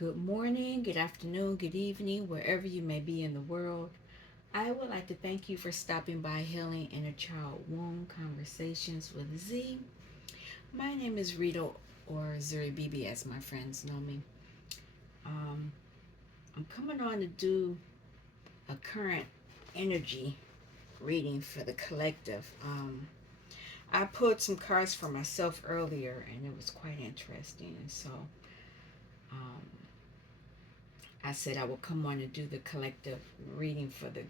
Good morning, good afternoon, good evening, wherever you may be in the world. I would like to thank you for stopping by Healing Inner Child Womb Conversations with Z. My name is Rita, or Zuri Bibi as my friends know me. Um, I'm coming on to do a current energy reading for the collective. I pulled some cards for myself earlier and it was quite interesting. And so um, I said I will come on and do the collective reading for the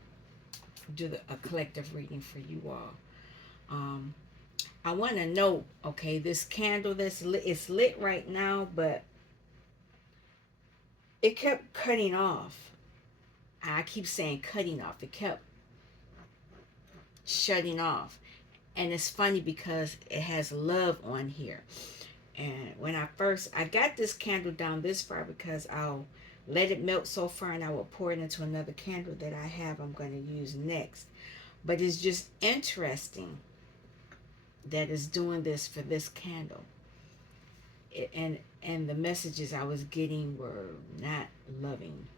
a collective reading for you all. Um, I want to know, okay, this candle that's lit, it's lit right now, but it kept cutting off. I keep saying cutting off. It kept shutting off, and it's funny because it has love on here. And when I got this candle down this far because I'll let it melt so far, and I will pour it into another candle that I have. I'm going to use next, but it's just interesting that is doing this for this candle. And the messages I was getting were not loving.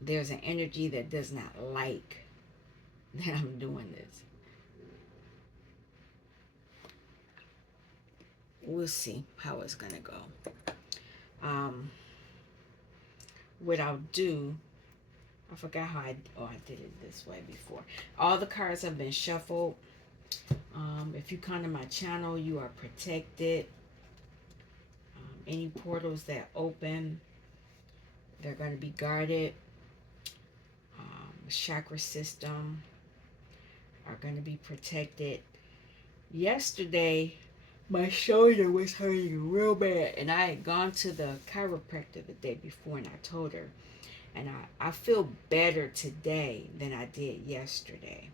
There's an energy that does not like that I'm doing this. We'll see how it's gonna go. Um, what I'll do, I forgot how I did it this way before. All the cards have been shuffled. If you come to my channel, you are protected. Any portals that open, they're going to be guarded. Chakra system are going to be protected. Yesterday, my shoulder was hurting real bad, and I had gone to the chiropractor the day before, and I told her, and I feel better today than I did yesterday,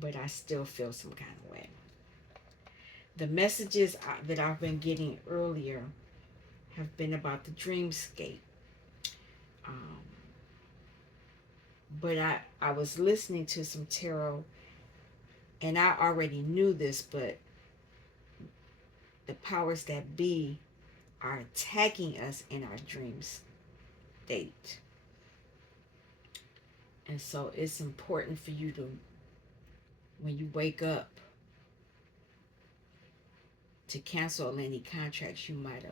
but I still feel some kind of way. The messages that I've been getting earlier have been about the dreamscape. Um, but I was listening to some tarot, and I already knew this, but the powers that be are attacking us in our dream state. And so it's important for you to, when you wake up, to cancel any contracts you might have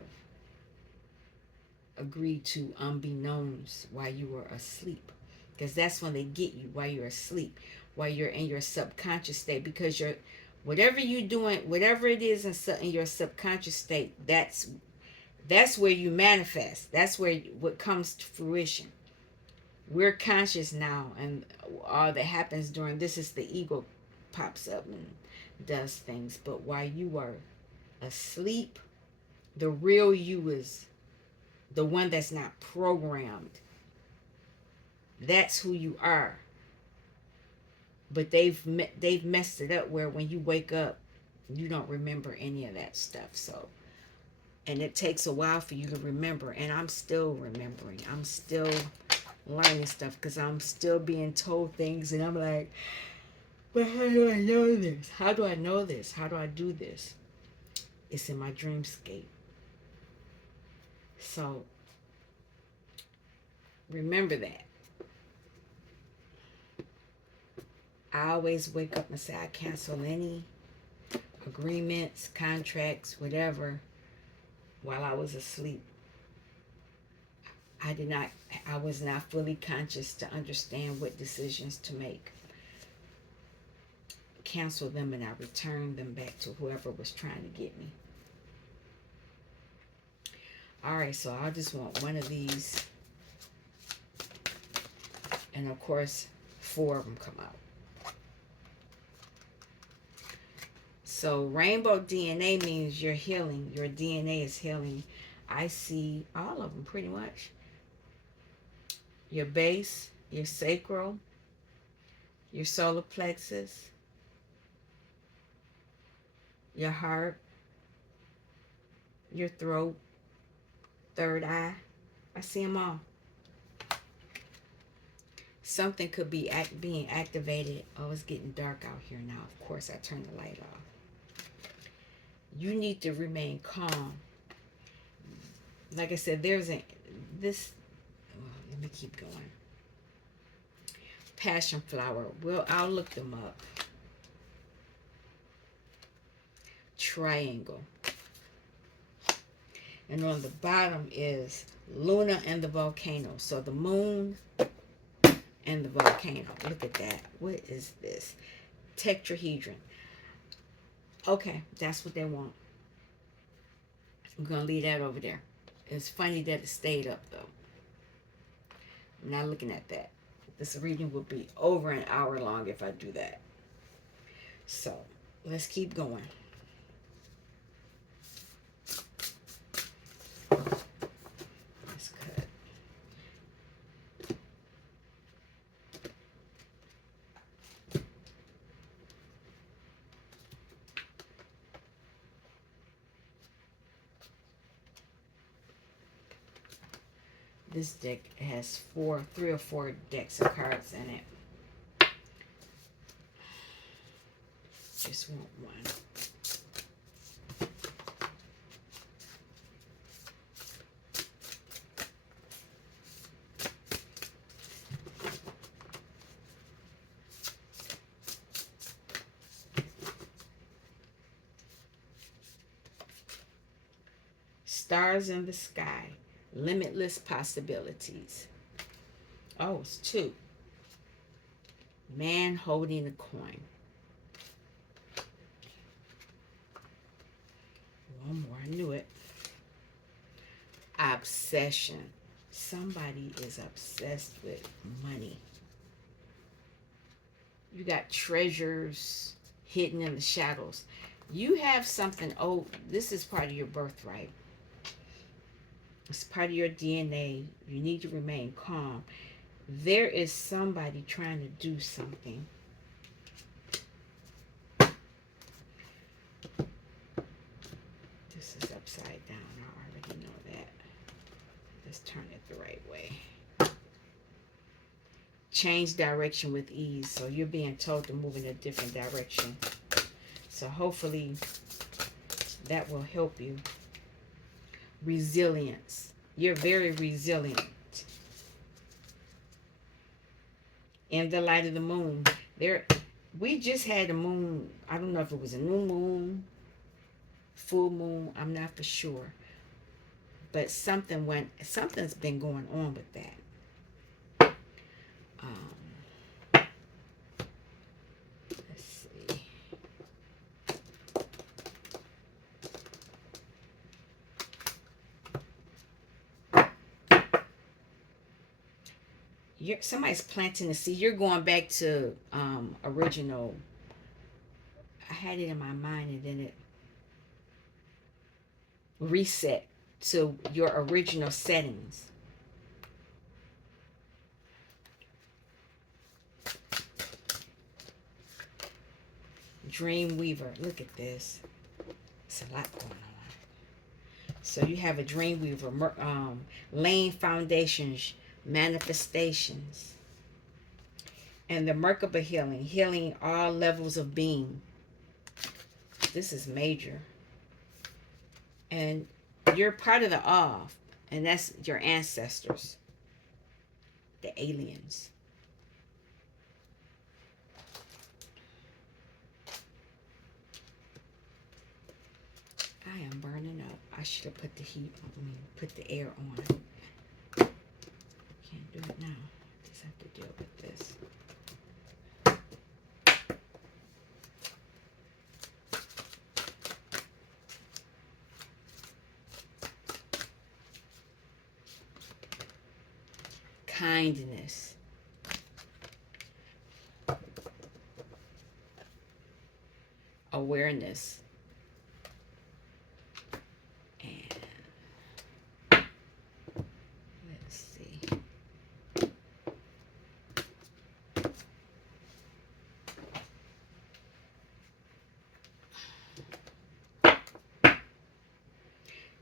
agreed to unbeknownst while you were asleep. Because that's when they get you, while you're asleep, while you're in your subconscious state. Because you're, whatever you're doing, whatever it is in your subconscious state, that's where you manifest. That's where what comes to fruition. We're conscious now, and all that happens during this is the ego pops up and does things. But while you are asleep, the real you is the one that's not programmed. That's who you are. But they've messed it up where when you wake up, you don't remember any of that stuff. So, and it takes a while for you to remember. And I'm still remembering. I'm still learning stuff because I'm still being told things, and I'm like, but how do I know this? How do I know this? How do I do this? It's in my dreamscape. So remember that. I always wake up and say I cancel any agreements, contracts, whatever, while I was asleep. I was not fully conscious to understand what decisions to make. Cancel them, and I return them back to whoever was trying to get me. All right, so I just want one of these. And of course, 4 of them come out. So rainbow DNA means you're healing. Your DNA is healing. I see all of them pretty much. Your base, your sacral, your solar plexus, your heart, your throat, third eye. I see them all. Something could be being activated. Oh, it's getting dark out here now. Of course, I turned the light off. You need to remain calm. Like I said, there's a this. Well, let me keep going. Passion flower. Well, I'll look them up. Triangle. And on the bottom is Luna and the volcano. So the moon and the volcano. Look at that. What is this? Tetrahedron. Okay, that's what they want. I'm going to leave that over there. It's funny that it stayed up, though. I'm not looking at that. This reading would be over an hour long if I do that. So, let's keep going. Let's cut. This deck has three or four decks of cards in it. Just want one. Stars in the sky. Limitless possibilities. Oh, it's two. Man holding a coin. One more. I knew it. Obsession. Somebody is obsessed with money. You got treasures hidden in the shadows. You have something. Oh, this is part of your birthright. It's part of your DNA. You need to remain calm. There is somebody trying to do something. This is upside down. I already know that. Let's turn it the right way. Change direction with ease. So you're being told to move in a different direction. So hopefully that will help you. Resilience. You're very resilient. In the light of the moon. We just had a moon. I don't know if it was a new moon, full moon. I'm not for sure. But something's been going on with that. Let's see. Somebody's planting the seed. You're going back to original. I had it in my mind and then it reset to your original settings. Dream Weaver. Look at this. It's a lot going on. So you have a Dream Weaver, laying foundations, manifestations. And the Merkaba healing all levels of being. This is major. And you're part of the off, and that's your ancestors, the aliens. I am burning up. I should have put the heat on, put the air on. Can't do it now. I just have to deal with this. Kindness. Awareness. And let's see.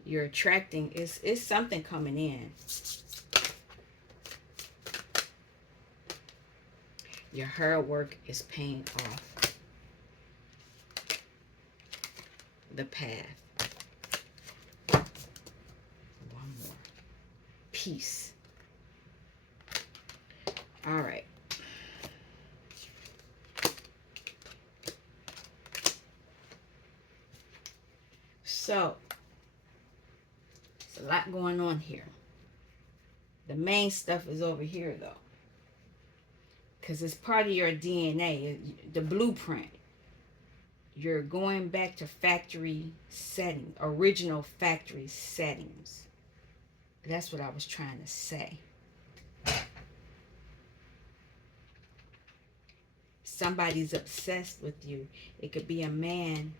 You're attracting, it's something coming in. Your hard work is paying off. The path. One more. peace. All right. So, there's a lot going on here. The main stuff is over here, though, because it's part of your DNA, the blueprint. You're going back to factory settings, original factory settings. That's what I was trying to say. Somebody's obsessed with you. It could be a man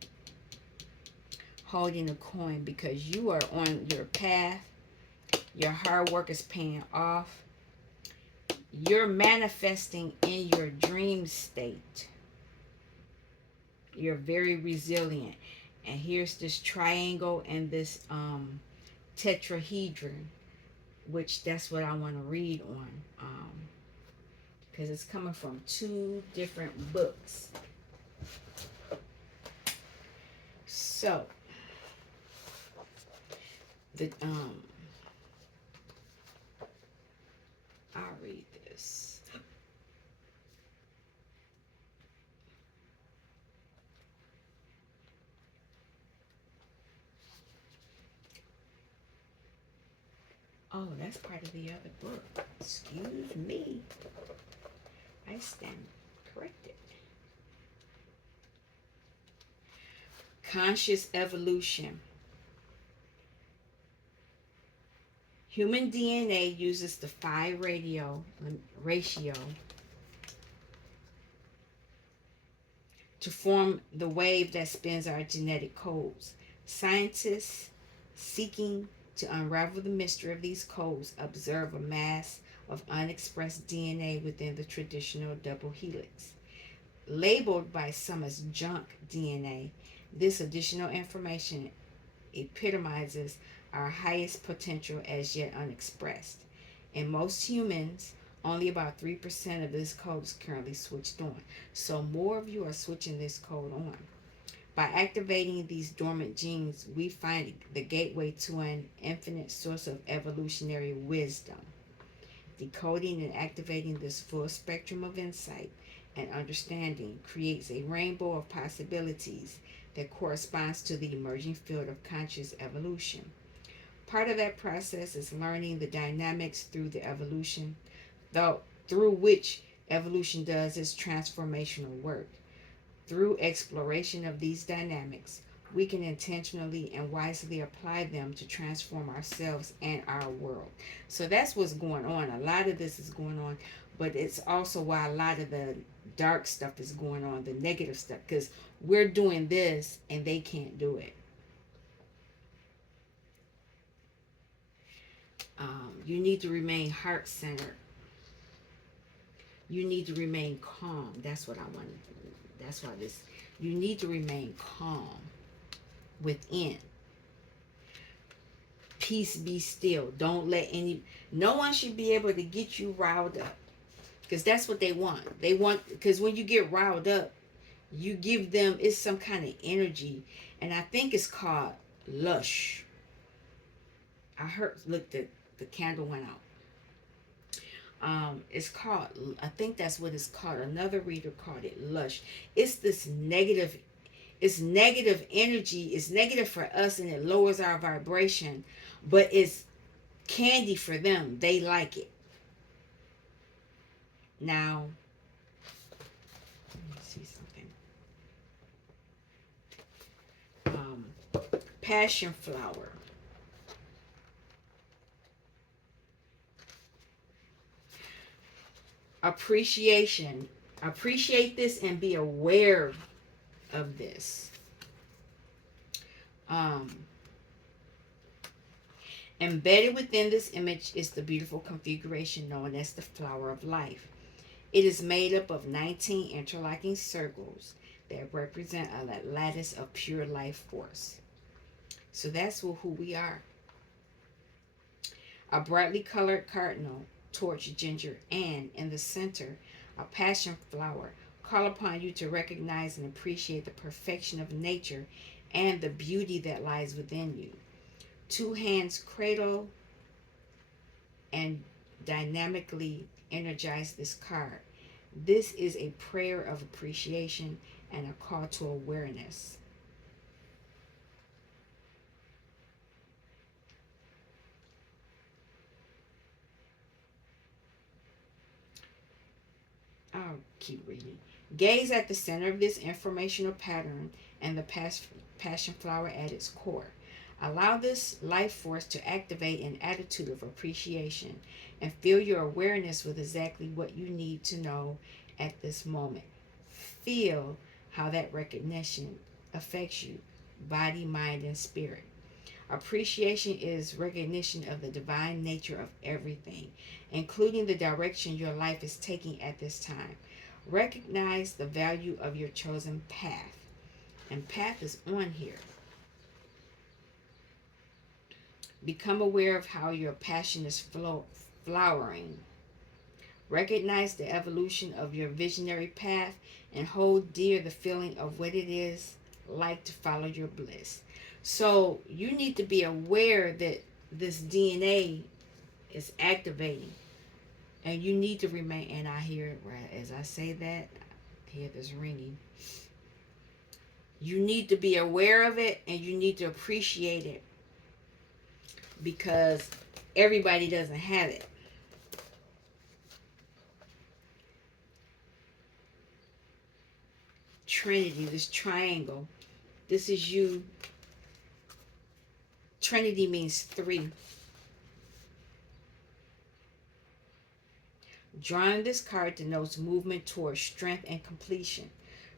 holding a coin because you are on your path. Your hard work is paying off. You're manifesting in your dream state. You're very resilient. And here's this triangle and this tetrahedron, which that's what I want to read on. Because it's coming from two different books. So, the I'll read this. Oh, that's part of the other book. Excuse me. I stand corrected. Conscious evolution. Human DNA uses the phi ratio to form the wave that spins our genetic codes. Scientists seeking to unravel the mystery of these codes observe a mass of unexpressed DNA within the traditional double helix. Labeled by some as junk DNA, this additional information epitomizes our highest potential as yet unexpressed. In most humans, only about 3% of this code is currently switched on. So more of you are switching this code on. By activating these dormant genes, we find the gateway to an infinite source of evolutionary wisdom. Decoding and activating this full spectrum of insight and understanding creates a rainbow of possibilities that corresponds to the emerging field of conscious evolution. Part of that process is learning the dynamics through which evolution does its transformational work. Through exploration of these dynamics, we can intentionally and wisely apply them to transform ourselves and our world. So that's what's going on. A lot of this is going on, but it's also why a lot of the dark stuff is going on, the negative stuff, because we're doing this and they can't do it. You need to remain heart-centered. You need to remain calm. That's what I want to do. That's why you need to remain calm within. Peace, be still. Don't let no one should be able to get you riled up, because that's what they want. Because when you get riled up, you give them, it's some kind of energy, and I think it's called lush. I heard, look, the candle went out. It's called, I think that's what it's called. Another reader called it lush. It's this negative, it's negative energy. It's negative for us and it lowers our vibration, but it's candy for them. They like it. Now, let me see something. Passion flower. Appreciation. Appreciate this and be aware of this. Embedded within this image is the beautiful configuration known as the flower of life. It is made up of 19 interlocking circles that represent a lattice of pure life force. So that's who we are. A brightly colored cardinal, torch, ginger, and in the center, a passion flower, call upon you to recognize and appreciate the perfection of nature and the beauty that lies within you. Two hands cradle and dynamically energize this card. This is a prayer of appreciation and a call to awareness. I'll keep reading. Gaze at the center of this informational pattern and the passion flower at its core. Allow this life force to activate an attitude of appreciation and fill your awareness with exactly what you need to know at this moment. Feel how that recognition affects you, body, mind, and spirit. Appreciation is recognition of the divine nature of everything, including the direction your life is taking at this time. Recognize the value of your chosen path. And path is on here. Become aware of how your passion is flowering. Recognize the evolution of your visionary path and hold dear the feeling of what it is like to follow your bliss. So you need to be aware that this DNA is activating, and you need to remain. And I hear it right as I say that, I hear this ringing. You need to be aware of it and you need to appreciate it because everybody doesn't have it. Trinity, this triangle, this is you. Trinity means three. Drawing this card denotes movement towards strength and completion.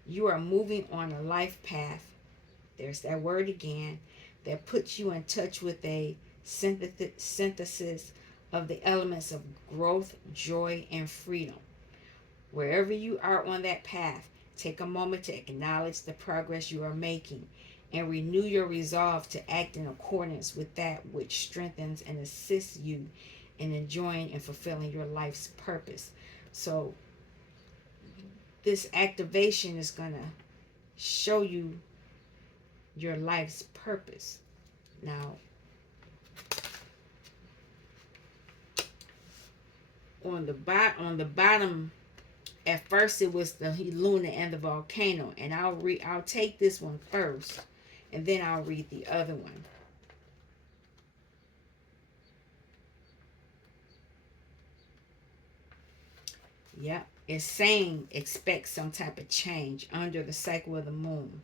You are moving on a life path, there's that word again, that puts you in touch with a synthesis of the elements of growth, joy, and freedom. Wherever you are on that path, take a moment to acknowledge the progress you are making and renew your resolve to act in accordance with that which strengthens and assists you in enjoying and fulfilling your life's purpose. So, this activation is going to show you your life's purpose. Now, on the bottom, at first it was the Luna and the volcano, and I'll take this one first, and then I'll read the other one. Yep, it's saying expect some type of change under the cycle of the moon.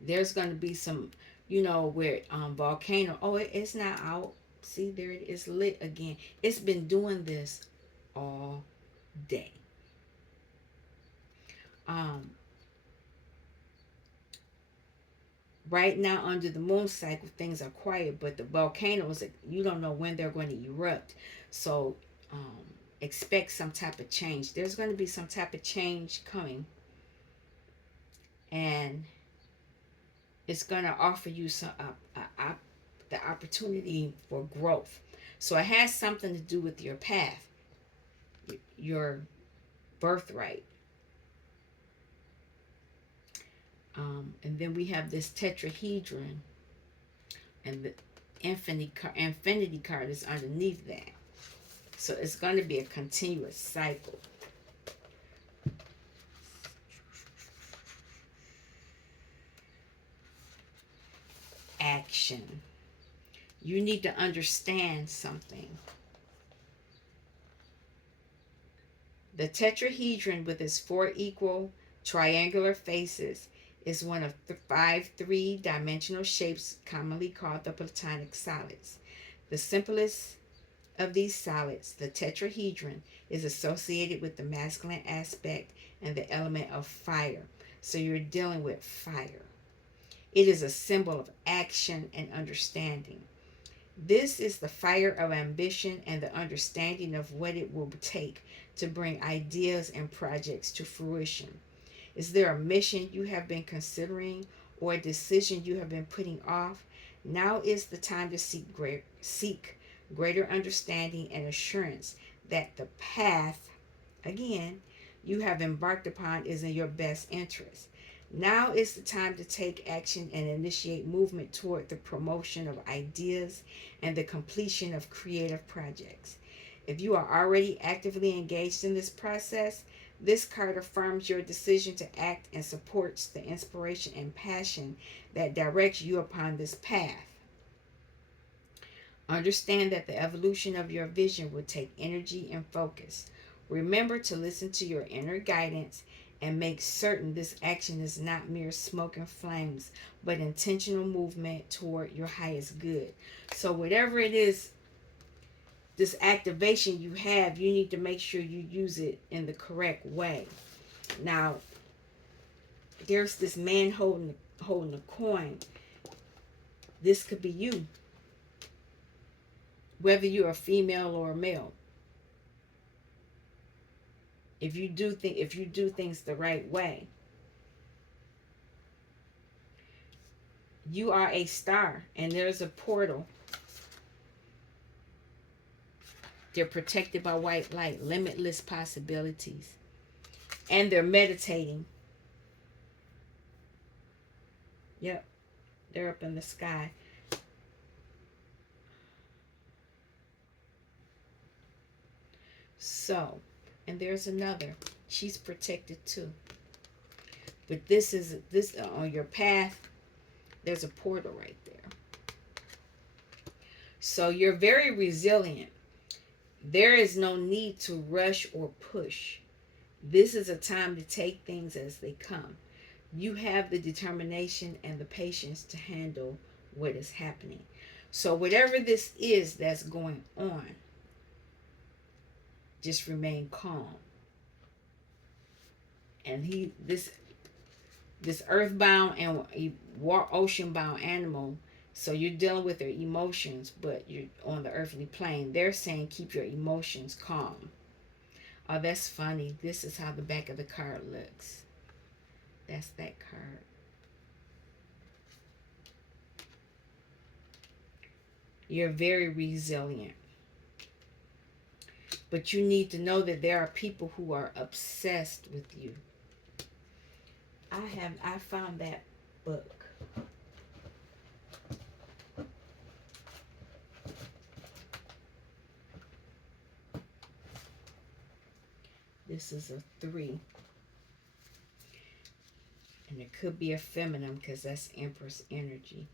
There's going to be some, where volcano. Oh, it's not out. See, there it is, lit again. It's been doing this all day. Um, right now under the moon cycle, things are quiet, but the volcanoes, you don't know when they're going to erupt. So, um, expect some type of change. There's going to be some type of change coming, and it's going to offer you the opportunity for growth. So it has something to do with your path, your birthright. And then we have this tetrahedron, and the infinity card is underneath that. So it's going to be a continuous cycle. Action. You need to understand something. The tetrahedron, with its four equal triangular faces, is one of five three-dimensional shapes commonly called the platonic solids. The simplest of these solids, the tetrahedron, is associated with the masculine aspect and the element of fire. So you're dealing with fire. It is a symbol of action and understanding. This is the fire of ambition and the understanding of what it will take to bring ideas and projects to fruition. Is there a mission you have been considering or a decision you have been putting off? Now is the time to seek greater understanding and assurance that the path, again, you have embarked upon is in your best interest. Now is the time to take action and initiate movement toward the promotion of ideas and the completion of creative projects. If you are already actively engaged in this process, this card affirms your decision to act and supports the inspiration and passion that directs you upon this path. Understand that the evolution of your vision will take energy and focus. Remember to listen to your inner guidance and make certain this action is not mere smoke and flames, but intentional movement toward your highest good. So, whatever it is, this activation you have, you need to make sure you use it in the correct way. Now, there's this man holding a coin. This could be you, whether you're a female or a male. If you do things the right way, you are a star, and there's a portal. They're protected by white light, limitless possibilities, and they're meditating. Yep, they're up in the sky. So, and there's another. She's protected too. But this on your path. There's a portal right there. So you're very resilient. There is no need to rush or push. This is a time to take things as they come. You have the determination and the patience to handle what is happening. So whatever this is that's going on, just remain calm. And this earthbound and ocean-bound animal, so you're dealing with their emotions, but you're on the earthly plane. They're saying keep your emotions calm. Oh, that's funny. This is how the back of the card looks. That's that card. You're very resilient. But you need to know that there are people who are obsessed with you. I found that book. This is a 3. And it could be a feminine because that's Empress energy.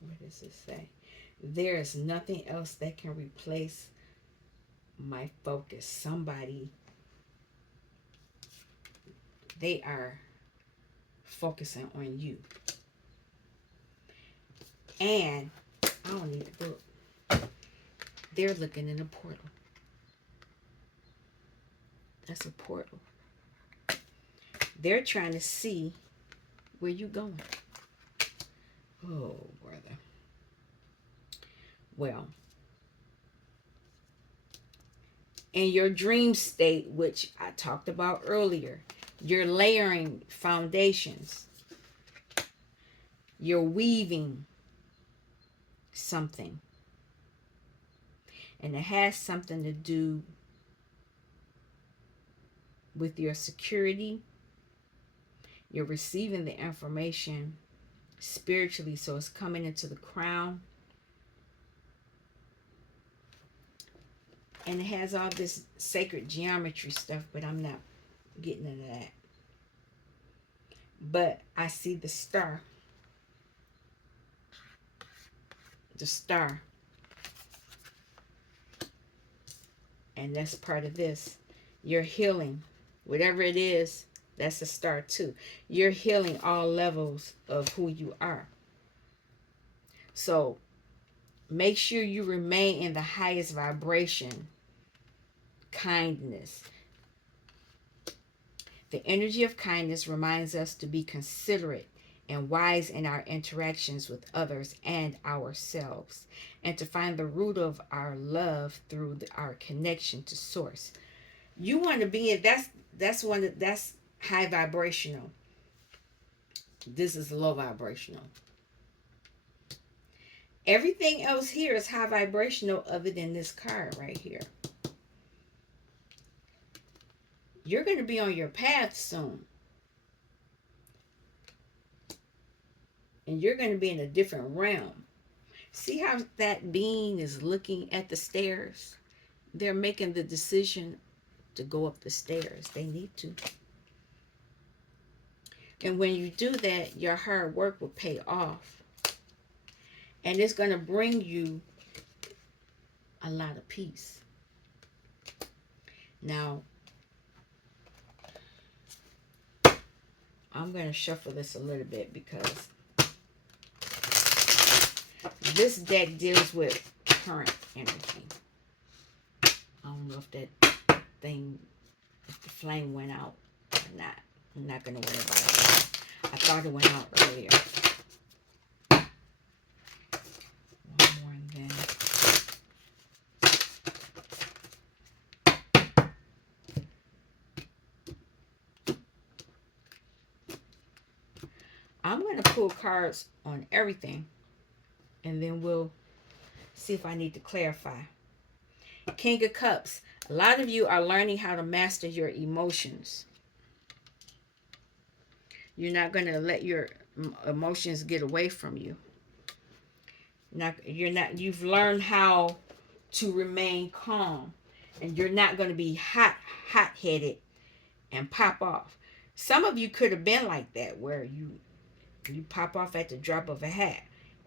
What does it say? There is nothing else that can replace my focus. Somebody, they are focusing on you. And I don't need the book. They're looking in a portal. That's a portal. They're trying to see where you going. Oh, brother. Well, in your dream state, which I talked about earlier, you're layering foundations. You're weaving something. And it has something to do with your security. You're receiving the information spiritually, so it's coming into the crown. And it has all this sacred geometry stuff, but I'm not getting into that. But I see the star. The star. And that's part of this. You're healing. Whatever it is, that's a star too. You're healing all levels of who you are. So make sure you remain in the highest vibration. Kindness. The energy of kindness reminds us to be considerate and wise in our interactions with others and ourselves, and to find the root of our love through our connection to source. You want to be in that's high vibrational. This is low vibrational. Everything else here is high vibrational other than this card right here. You're going to be on your path soon. And you're going to be in a different realm. See how that being is looking at the stairs? They're making the decision to go up the stairs. They need to. And when you do that, your hard work will pay off. And it's going to bring you a lot of peace. Now, I'm going to shuffle this a little bit because this deck deals with current energy. I don't know if that thing, if the flame went out or not. I'm not going to worry about it. I thought it went out earlier. One more and then. I'm going to pull cards on everything. And then we'll see if I need to clarify. King of Cups. A lot of you are learning how to master your emotions. You're not going to let your emotions get away from you. You've learned how to remain calm. And you're not going to be hot-headed and pop off. Some of you could have been like that, where you pop off at the drop of a hat.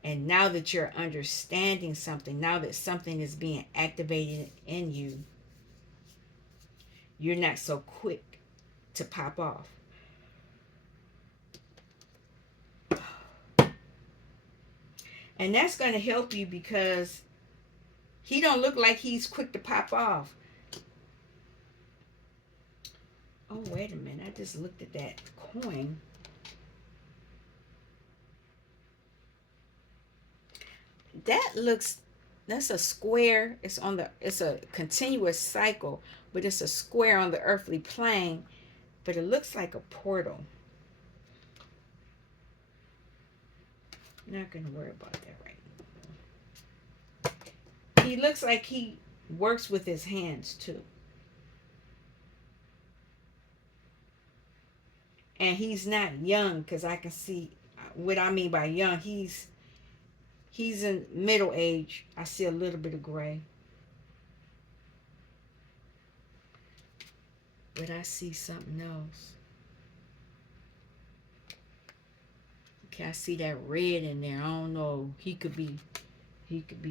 And now that you're understanding something, now that something is being activated in you, you're not so quick to pop off. And that's going to help you because he don't look like he's quick to pop off. Oh, wait a minute. I just looked at that coin. That's a square. It's a continuous cycle, but it's a square on the earthly plane, but it looks like a portal. Not going to worry about that right now. He looks like he works with his hands too. And he's not young, because I can see what I mean by young. He's in middle age. I see a little bit of gray. But I see something else. Okay, I see that red in there. I don't know. He could be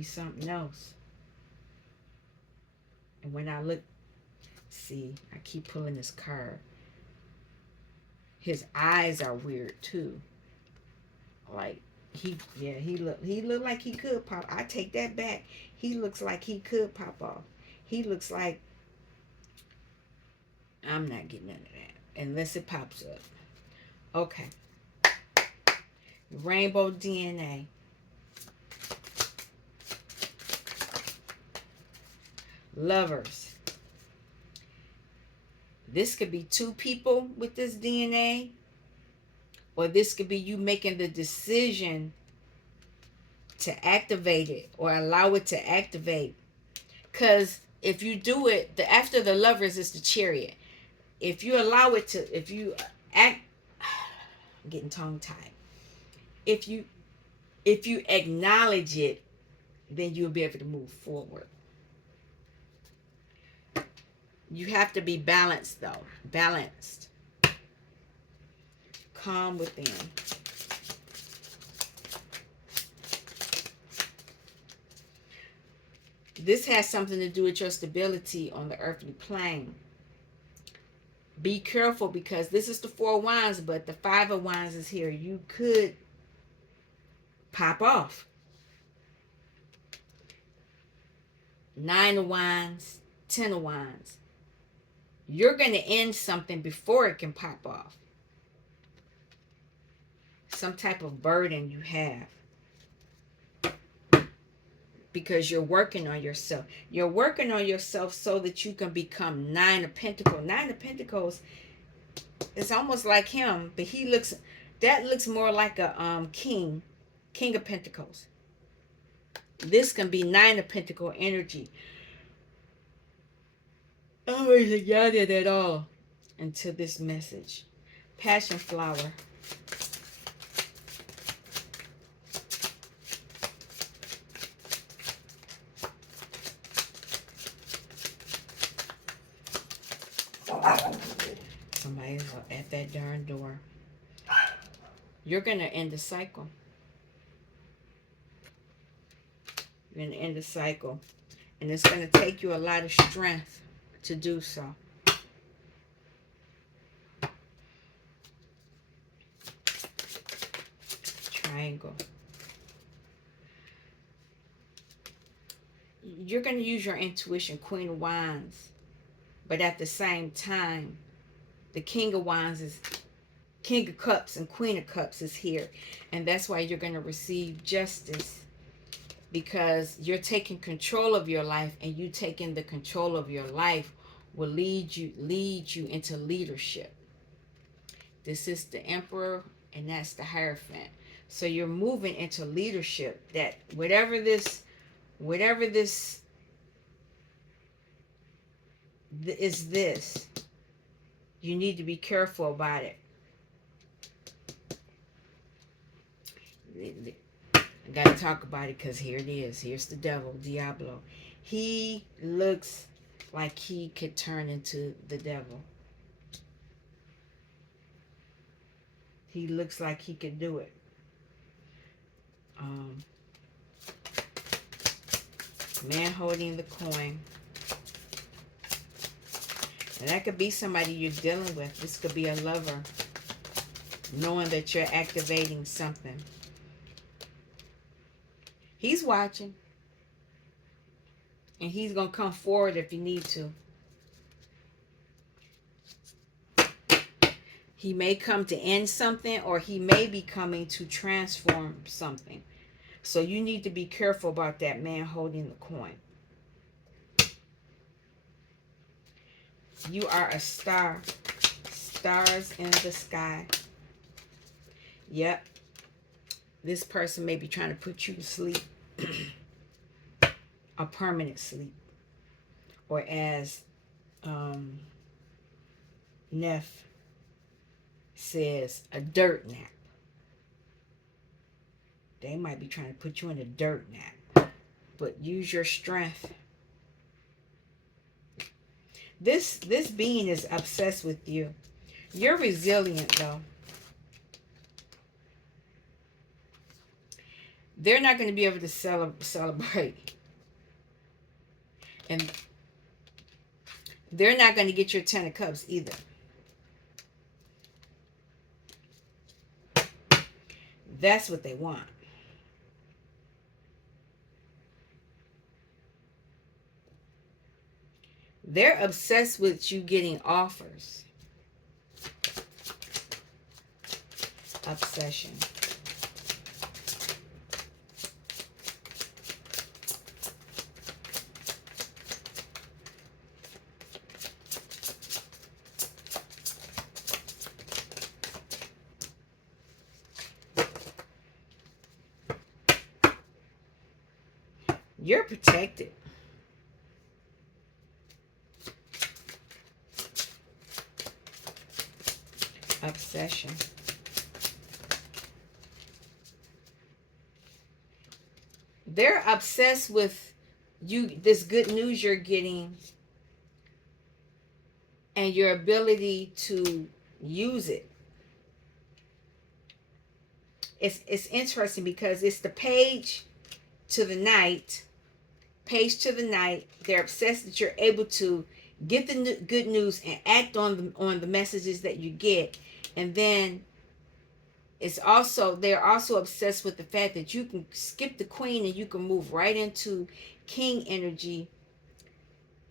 something else. And when I look, see, I keep pulling this card. His eyes are weird too. Like he looked like he could pop. I take that back. He looks like he could pop off. He looks like, I'm not getting into that unless it pops up. Okay. Rainbow DNA. Lovers. This could be two people with this DNA, or this could be you making the decision to activate it or allow it to activate. Because if you do it, after the Lovers is the Chariot. If you allow it to, if you act, I'm getting tongue tied. If you acknowledge it, then you'll be able to move forward. You have to be balanced though. Balanced. Calm within. This has something to do with your stability on the earthly plane. Be careful, because this is the Four of Wands, but the Five of Wands is here. You could pop off. Nine of Wands, Ten of Wands. You're going to end something before it can pop off. Some type of burden you have. Because you're working on yourself. You're working on yourself so that you can become Nine of Pentacles. Nine of Pentacles is almost like him, but that looks more like a king of Pentacles. This can be Nine of Pentacle energy. I don't really got it at all until this message. Passion flower. Somebody's at that darn door. You're going to end the cycle. You're going to end the cycle. And it's going to take you a lot of strength to do so. Triangle. You're going to use your intuition, Queen of Wands. But at the same time, the King of Wands is King of Cups and Queen of Cups is here. And that's why you're going to receive justice. Because you're taking control of your life, and you taking the control of your life will lead you into leadership. This is the Emperor, and that's the Hierophant. So you're moving into leadership. That whatever this is, this, you need to be careful about it. I gotta talk about it because here it is. Here's the devil, Diablo. He looks like he could turn into the devil. He looks like he could do it. Man holding the coin. And that could be somebody you're dealing with. This could be a lover. Knowing that you're activating something. He's watching. And he's going to come forward if you need to. He may come to end something, or he may be coming to transform something. So you need to be careful about that man holding the coin. You are a star. Stars in the sky. Yep. This person may be trying to put you to sleep. A permanent sleep. Or as Neff says, a dirt nap. They might be trying to put you in a dirt nap. But use your strength. This being is obsessed with you. You're resilient, though. They're not going to be able to celebrate. And they're not going to get your 10 of Cups either. That's what they want. They're obsessed with you getting offers. Obsession. You're protected. Obsession. They're obsessed with you, this good news you're getting, and your ability to use it. It's interesting because it's the page to the Knight. Page to the Knight. They're obsessed that you're able to get the good news and act on the messages that you get. And then they're also obsessed with the fact that you can skip the Queen and you can move right into King energy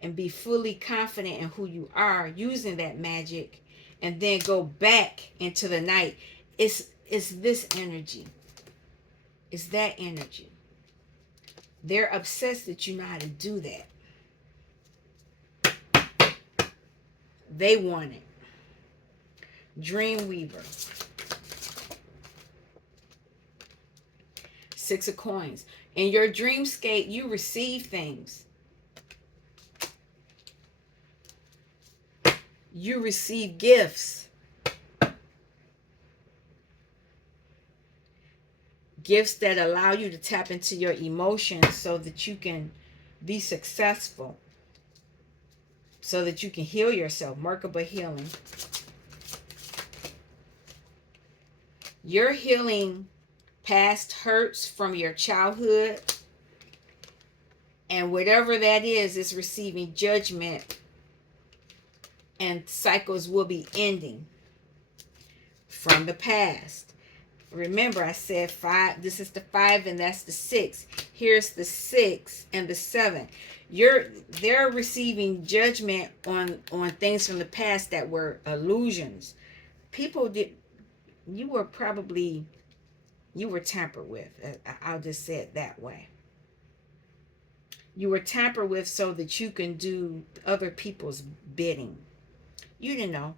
and be fully confident in who you are using that magic, and then go back into the Knight. It's this energy. It's that energy. They're obsessed that you know how to do that. They want it. Dreamweaver. 6 of Coins. In your dreamscape, you receive things. You receive gifts. Gifts that allow you to tap into your emotions so that you can be successful, so that you can heal yourself. Merkaba healing. You're healing past hurts from your childhood, and whatever that is receiving judgment, and cycles will be ending from the past. Remember, I said 5. This is the 5, and that's the 6. Here's the 6 and the 7. They're receiving judgment on things from the past that were illusions. People did. You were probably, you were tampered with. I'll just say it that way. You were tampered with so that you can do other people's bidding. You didn't know.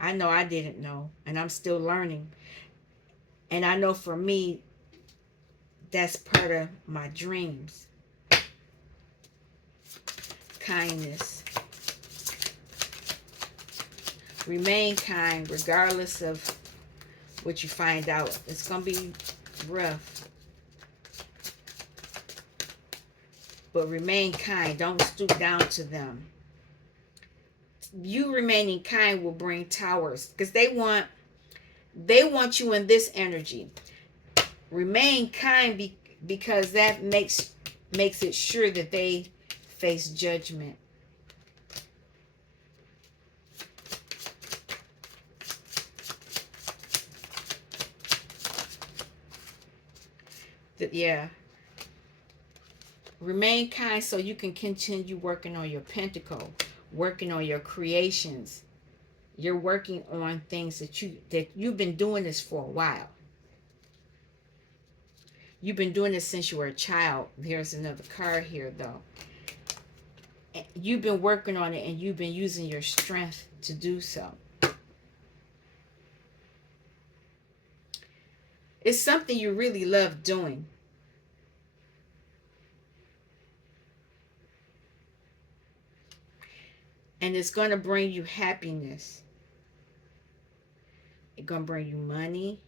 I know I didn't know, and I'm still learning. And I know for me, that's part of my dreams. Kindness. Remain kind regardless of what you find out. It's going to be rough. But remain kind. Don't stoop down to them. You remaining kind will bring towers, because they want you in this energy. Remain kind because that makes it sure that they face judgment. Yeah. Remain kind so you can continue working on your pentacle, working on your creations. You're working on things that you've been doing this for a while. You've been doing this since you were a child. There's another card here, though. You've been working on it, and you've been using your strength to do so. It's something you really love doing. And it's going to bring you happiness. It's going to bring you money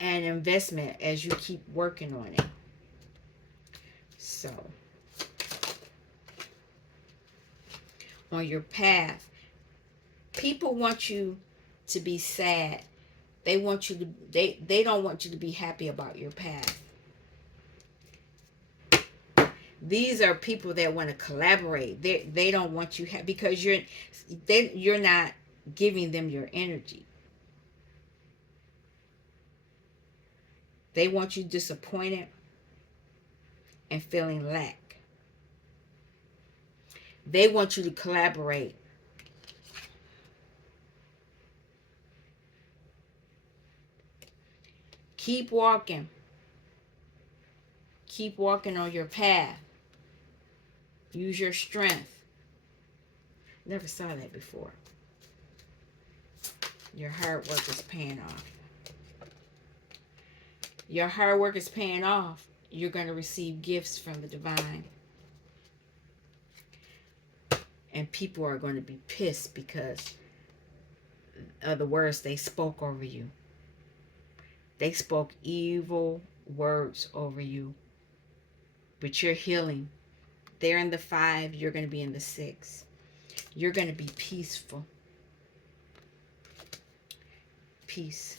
and investment as you keep working on it. So, on your path, people want you to be sad. They want you to they don't want you to be happy about your path. These are people that want to collaborate. They don't want you because you're not giving them your energy. They want you disappointed and feeling lack. They want you to collaborate. Keep walking. Keep walking on your path. Use your strength. Never saw that before. Your hard work is paying off. Your hard work is paying off. You're going to receive gifts from the divine. And people are going to be pissed because of the words they spoke over you. They spoke evil words over you. But you're healing. They're in the 5. You're going to be in the 6. You're going to be peaceful. Peace.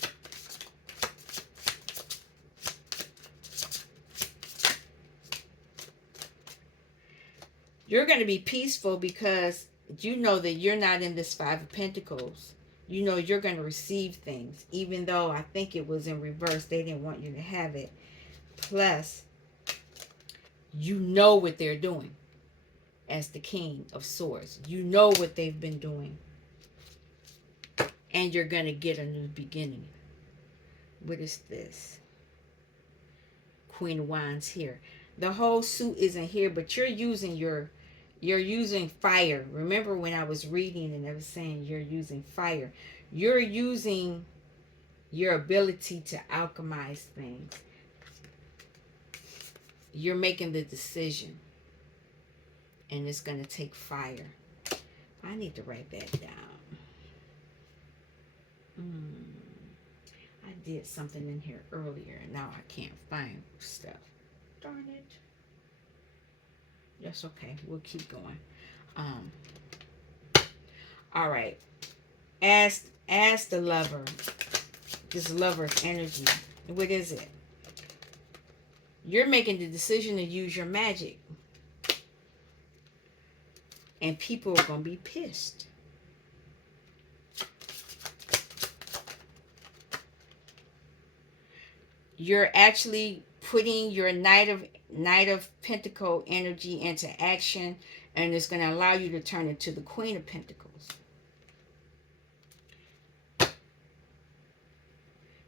You're going to be peaceful because you know that you're not in this 5 of Pentacles. You know you're going to receive things. Even though I think it was in reverse. They didn't want you to have it. Plus, you know what they're doing as the King of Swords. You know what they've been doing. And you're going to get a new beginning. What is this? Queen of Wands here. The whole suit isn't here, but you're using fire. Remember when I was reading and I was saying you're using fire. You're using Your ability to alchemize things. You're making the decision, and it's going to take fire. I need to write that down. I did something in here earlier, and now I can't find stuff. Darn it. That's okay. We'll keep going. Um, all right. As the lover, this lover's energy, what is it? You're making the decision to use your magic, and people are going to be pissed. You're actually putting your Knight of Pentacle energy into action, and it's going to allow you to turn into the Queen of Pentacles.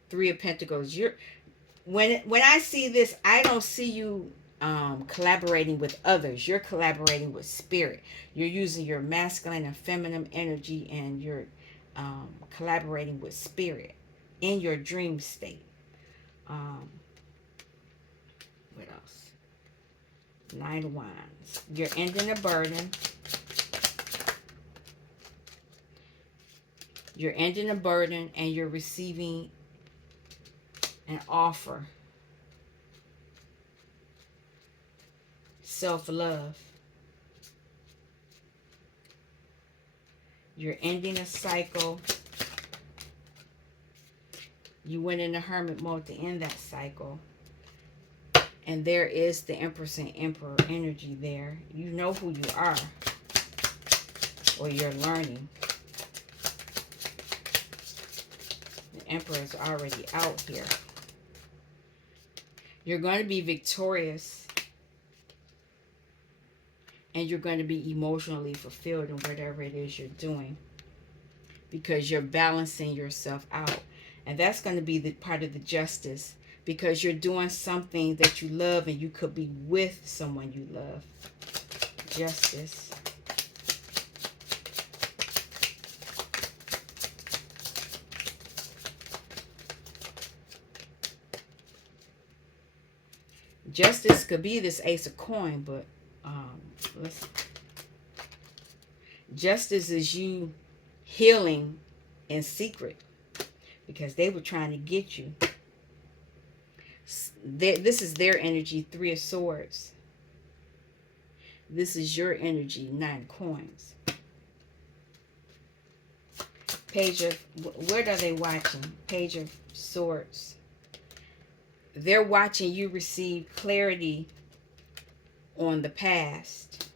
Three of Pentacles. When I see this, I don't see you collaborating with others. You're collaborating with spirit. You're using your masculine and feminine energy, and you're collaborating with spirit in your dream state. What else? Nine of Wands. You're ending a burden. You're ending a burden, and you're receiving an offer. Self-love. You're ending a cycle. You went into hermit mode to end that cycle. And there is the Empress and Emperor energy there. You know who you are. Or you're learning. The Emperor is already out here. You're going to be victorious. And you're going to be emotionally fulfilled in whatever it is you're doing. Because you're balancing yourself out. And that's going to be the part of the justice. Because you're doing something that you love, and you could be with someone you love. Justice. Justice could be this Ace of Coin, but justice is you healing in secret, because they were trying to get you. This is their energy, Three of Swords. This is your energy, Nine of Coins. Page of, what are they watching? Page of Swords. They're watching you receive clarity on the past.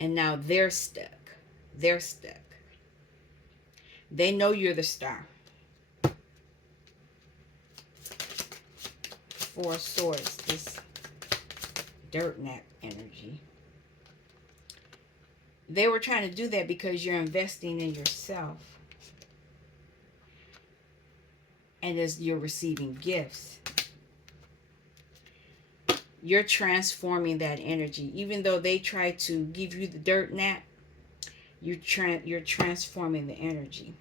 And now they're stuck. They're stuck. They know you're the star. Four of Swords. This dirt nap energy. They were trying to do that because you're investing in yourself. And as you're receiving gifts, you're transforming that energy. Even though they try to give you the dirt nap, you're transforming the energy.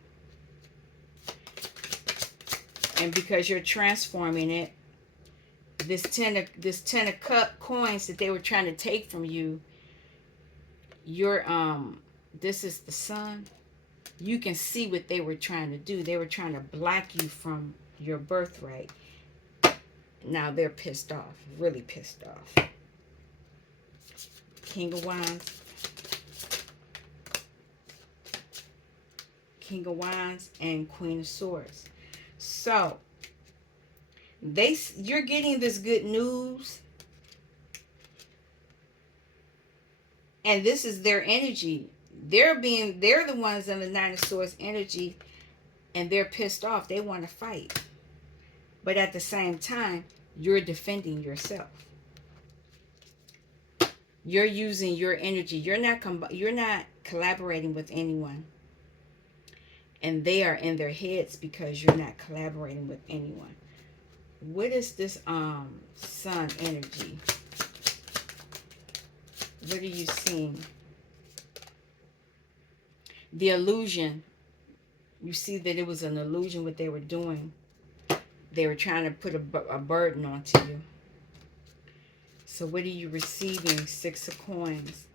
And because you're transforming it, this ten of cup coins that they were trying to take from you, you're this is the Sun. You can see what they were trying to do. They were trying to block you from your birthright. Now they're pissed off, really pissed off. King of Wands. King of Wands and Queen of Swords. So you're getting this good news, and this is their energy. They're the ones in the Nine of Swords energy, and they're pissed off. They want to fight, but at the same time, you're defending yourself. You're using your energy. You're not collaborating with anyone, and they are in their heads because you're not collaborating with anyone. What is this Sun energy? What are you seeing? The illusion. You see that it was an illusion what they were doing. They were trying to put a burden onto you. So what are you receiving? Six of Coins.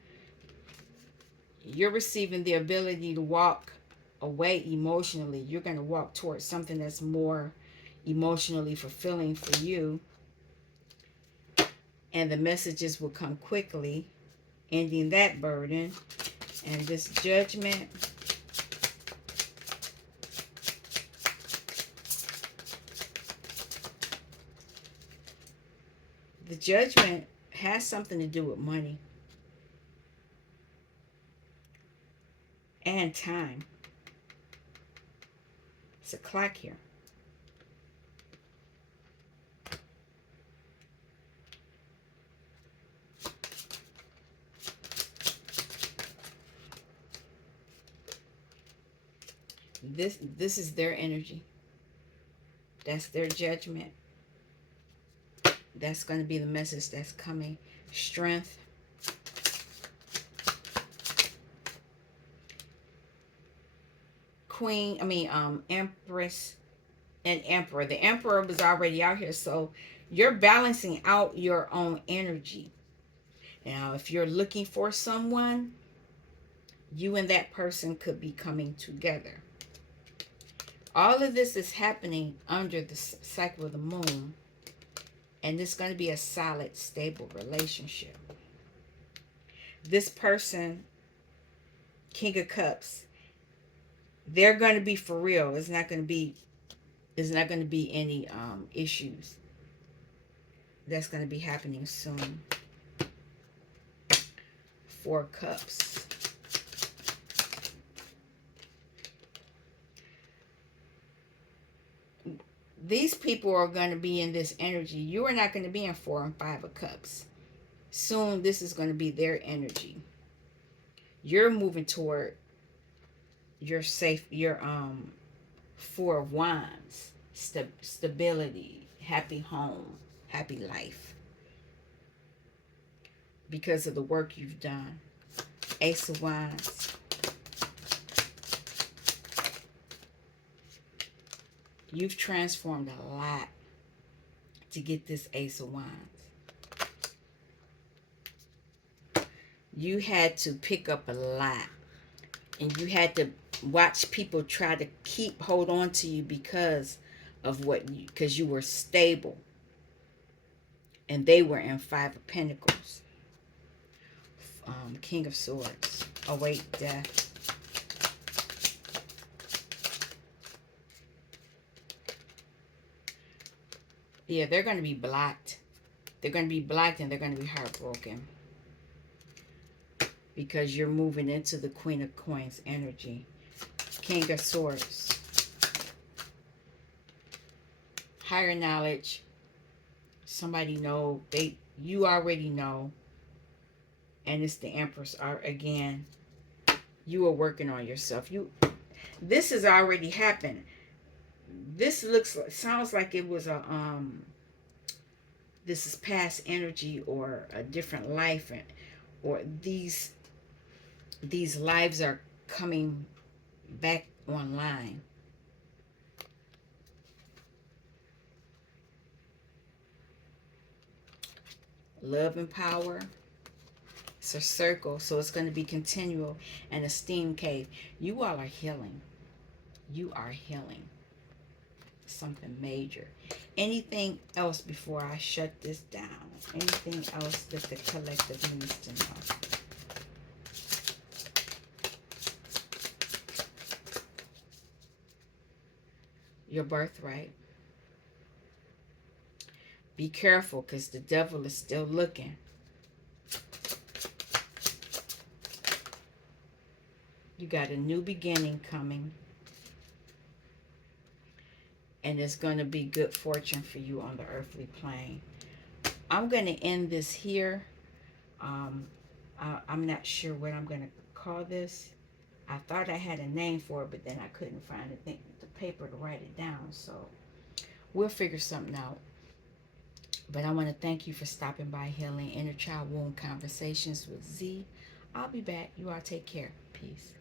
You're receiving the ability to walk away emotionally. You're going to walk towards something that's more emotionally fulfilling for you. And the messages will come quickly, ending that burden. And this Judgment. The Judgment has something to do with money and time. It's a clock here. This is their energy. That's their judgment. That's going to be the message that's coming. Strength. Empress and Emperor. The Emperor was already out here, so you're balancing out your own energy. Now, if you're looking for someone, you and that person could be coming together. All of this is happening under the cycle of the moon, and it's going to be a solid, stable relationship. This person, King of Cups, they're going to be for real. It's not going to be any issues. That's going to be happening soon. Four Cups. These people are going to be in this energy. You are not going to be in Four and Five of Cups. Soon, this is going to be their energy. You're moving toward your Four of Wands, stability, happy home, happy life, because of the work you've done. Ace of Wands. You've transformed a lot to get this Ace of Wands. You had to pick up a lot, and you had to watch people try to hold on to you because you were stable, and they were in Five of Pentacles. King of Swords. Await death. Yeah, they're going to be blocked. They're going to be blocked, and they're going to be heartbroken because you're moving into the Queen of Coins energy. King of Swords. Higher knowledge. Somebody know. You already know. And it's the Empress. Again, you are working on yourself. This has already happened. This sounds like it was this is past energy or a different life, or these lives are coming back online. Love and power. It's a circle, so it's going to be continual. And a steam cave. You all are healing. You are healing. Something major. Anything else before I shut this down? Anything else that the collective needs to know? Your birthright. Be careful, because the devil is still looking. You got a new beginning coming. And it's going to be good fortune for you on the earthly plane. I'm going to end this here. I'm not sure what I'm going to call this. I thought I had a name for it, but then I couldn't find the paper to write it down. So we'll figure something out. But I want to thank you for stopping by Healing Inner Child Wound Conversations with Z. I'll be back. You all take care. Peace.